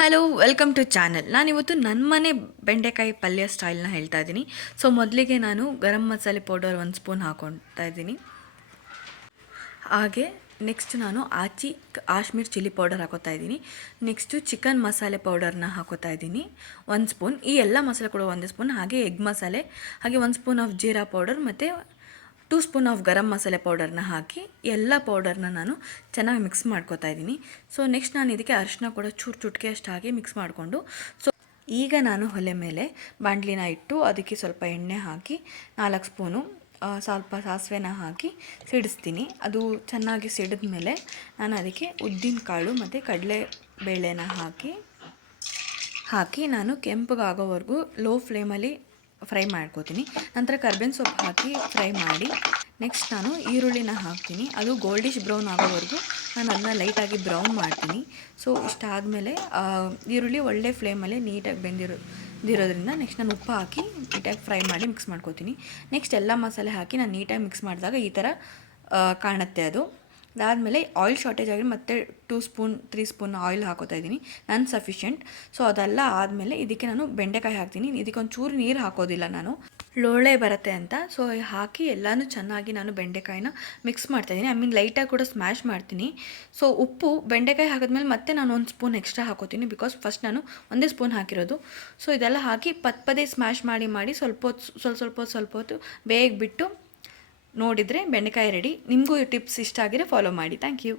Hello welcome to channel ನಾನಿವತ್ತು ನನ್ನ ಮನೆ ಬೆಂಡೆಕಾಯಿ ಪಲ್ಯ ಸ್ಟೈಲ್ನ ಹೇಳ್ತಾ ಇದ್ದೀನಿ. ಸೊ ಮೊದಲಿಗೆ ನಾನು ಗರಂ ಮಸಾಲೆ ಪೌಡರ್ ಒಂದು ಸ್ಪೂನ್ ಹಾಕೊಳ್ತಾ ಇದ್ದೀನಿ. ಹಾಗೆ ನೆಕ್ಸ್ಟ್ ನಾನು ಆಚಿ ಕಾಶ್ಮೀರ್ ಚಿಲ್ಲಿ ಪೌಡರ್ ಹಾಕೋತಾ ಇದ್ದೀನಿ. ನೆಕ್ಸ್ಟು ಚಿಕನ್ ಮಸಾಲೆ ಪೌಡರ್ನ ಹಾಕೋತಾ ಇದ್ದೀನಿ. ಒಂದು ಸ್ಪೂನ್ ಈ ಎಲ್ಲ ಮಸಾಲೆ ಕೂಡ ಒಂದೇ ಸ್ಪೂನ್ ಹಾಗೆ ಎಗ್ ಮಸಾಲೆ, ಹಾಗೆ ಒಂದು ಸ್ಪೂನ್ ಆಫ್ ಜೀರಾ ಪೌಡರ್ ಮತ್ತು two spoon of garam masala ಪೌಡರ್ನ ಹಾಕಿ ಎಲ್ಲ ಪೌಡರ್ನ ನಾನು ಚೆನ್ನಾಗಿ ಮಿಕ್ಸ್ ಮಾಡ್ಕೋತಾ ಇದ್ದೀನಿ. ಸೊ ನೆಕ್ಸ್ಟ್ ನಾನು ಇದಕ್ಕೆ ಅರಿಶಿನ ಕೂಡ ಚೂರು ಚುಟ್ಕೆ ಅಷ್ಟು ಹಾಕಿ ಮಿಕ್ಸ್ ಮಾಡಿಕೊಂಡು ಸೊ ಈಗ ನಾನು ಒಲೆ ಮೇಲೆ ಬಾಂಡ್ಲಿನ ಇಟ್ಟು ಅದಕ್ಕೆ ಸ್ವಲ್ಪ ಎಣ್ಣೆ ಹಾಕಿ ನಾಲ್ಕು ಸ್ಪೂನು ಸ್ವಲ್ಪ ಸಾಸಿವೆನ ಹಾಕಿ ಸಿಡಿಸ್ತೀನಿ. ಅದು ಚೆನ್ನಾಗಿ ಸಿಡಿದ ಮೇಲೆ ನಾನು ಅದಕ್ಕೆ ಉದ್ದಿನ ಕಾಳು ಮತ್ತು ಕಡಲೆ ಬೇಳೆನ ಹಾಕಿ ಹಾಕಿ ನಾನು ಕೆಂಪಗಾಗೋವರೆಗೂ ಲೋ ಫ್ಲೇಮಲ್ಲಿ ಫ್ರೈ ಮಾಡ್ಕೋತೀನಿ. ನಂತರ ಕರ್ಬೇವಿನ ಸೊಪ್ಪು ಹಾಕಿ ಫ್ರೈ ಮಾಡಿ, ನೆಕ್ಸ್ಟ್ ನಾನು ಈರುಳ್ಳಿನ ಹಾಕ್ತೀನಿ. ಅದು ಗೋಲ್ಡಿಶ್ ಬ್ರೌನ್ ಆಗೋವರೆಗೂ ನಾನು ಅದನ್ನ ಲೈಟಾಗಿ ಬ್ರೌನ್ ಮಾಡ್ತೀನಿ. ಸೊ ಇಷ್ಟ ಆದಮೇಲೆ ಈರುಳ್ಳಿ ಒಳ್ಳೆ ಫ್ಲೇಮಲ್ಲಿ ನೀಟಾಗಿ ಬೆಂದಿರೋ ಇದಿರೋದ್ರಿಂದ ನೆಕ್ಸ್ಟ್ ನಾನು ಉಪ್ಪು ಹಾಕಿ ನೀಟಾಗಿ ಫ್ರೈ ಮಾಡಿ ಮಿಕ್ಸ್ ಮಾಡ್ಕೋತೀನಿ. ನೆಕ್ಸ್ಟ್ ಎಲ್ಲ ಮಸಾಲೆ ಹಾಕಿ ನಾನು ನೀಟಾಗಿ ಮಿಕ್ಸ್ ಮಾಡಿದಾಗ ಈ ಥರ ಕಾಣುತ್ತೆ ಅದು. ಅದಾದಮೇಲೆ ಆಯಿಲ್ ಶಾರ್ಟೇಜ್ ಆಗಿ ಮತ್ತೆ two spoon three spoon oil ಹಾಕೋತಾ ಇದ್ದೀನಿ. ನಾನು ಸಫಿಷಿಯೆಂಟ್ ಸೊ ಅದೆಲ್ಲ ಆದಮೇಲೆ ಇದಕ್ಕೆ ನಾನು ಬೆಂಡೆಕಾಯಿ ಹಾಕ್ತೀನಿ. ಇದಕ್ಕೆ ಒಂದು ಚೂರು ನೀರು ಹಾಕೋದಿಲ್ಲ ನಾನು. ಲೋಳೆ ಬರುತ್ತೆ ಅಂತ. ಸೊ ಹಾಕಿ ಎಲ್ಲನೂ ಚೆನ್ನಾಗಿ ನಾನು ಬೆಂಡೆಕಾಯಿನ ಮಿಕ್ಸ್ ಮಾಡ್ತಾಯಿದ್ದೀನಿ ಐ ಮೀನ್ ಲೈಟಾಗಿ ಕೂಡ ಸ್ಮ್ಯಾಶ್ ಮಾಡ್ತೀನಿ. ಸೊ ಉಪ್ಪು, ಬೆಂಡೆಕಾಯಿ ಹಾಕಿದ್ಮೇಲೆ ಮತ್ತೆ ನಾನು ಒಂದು ಸ್ಪೂನ್ ಎಕ್ಸ್ಟ್ರಾ ಹಾಕೋತೀನಿ. ಬಿಕಾಸ್ ಫಸ್ಟ್ ನಾನು ಒಂದೇ ಸ್ಪೂನ್ ಹಾಕಿರೋದು. ಸೊ ಇದೆಲ್ಲ ಹಾಕಿ ಪದೇ ಸ್ಮ್ಯಾಶ್ ಮಾಡಿ ಮಾಡಿ ಸ್ವಲ್ಪ ಹೊತ್ತು, ಸ್ವಲ್ಪ ಸ್ವಲ್ಪ ಹೊತ್ತು ಸ್ವಲ್ಪ ಹೊತ್ತು ಬೇಗ ಬಿಟ್ಟು ನೋಡಿದರೆ ಬೆಂಡೆಕಾಯಿ ರೆಡಿ ನಿಮಗೂ ಈ ಟಿಪ್ಸ್ ಇಷ್ಟ ಆಗಿದ್ರೆ ಫಾಲೋ ಮಾಡಿ. Thank you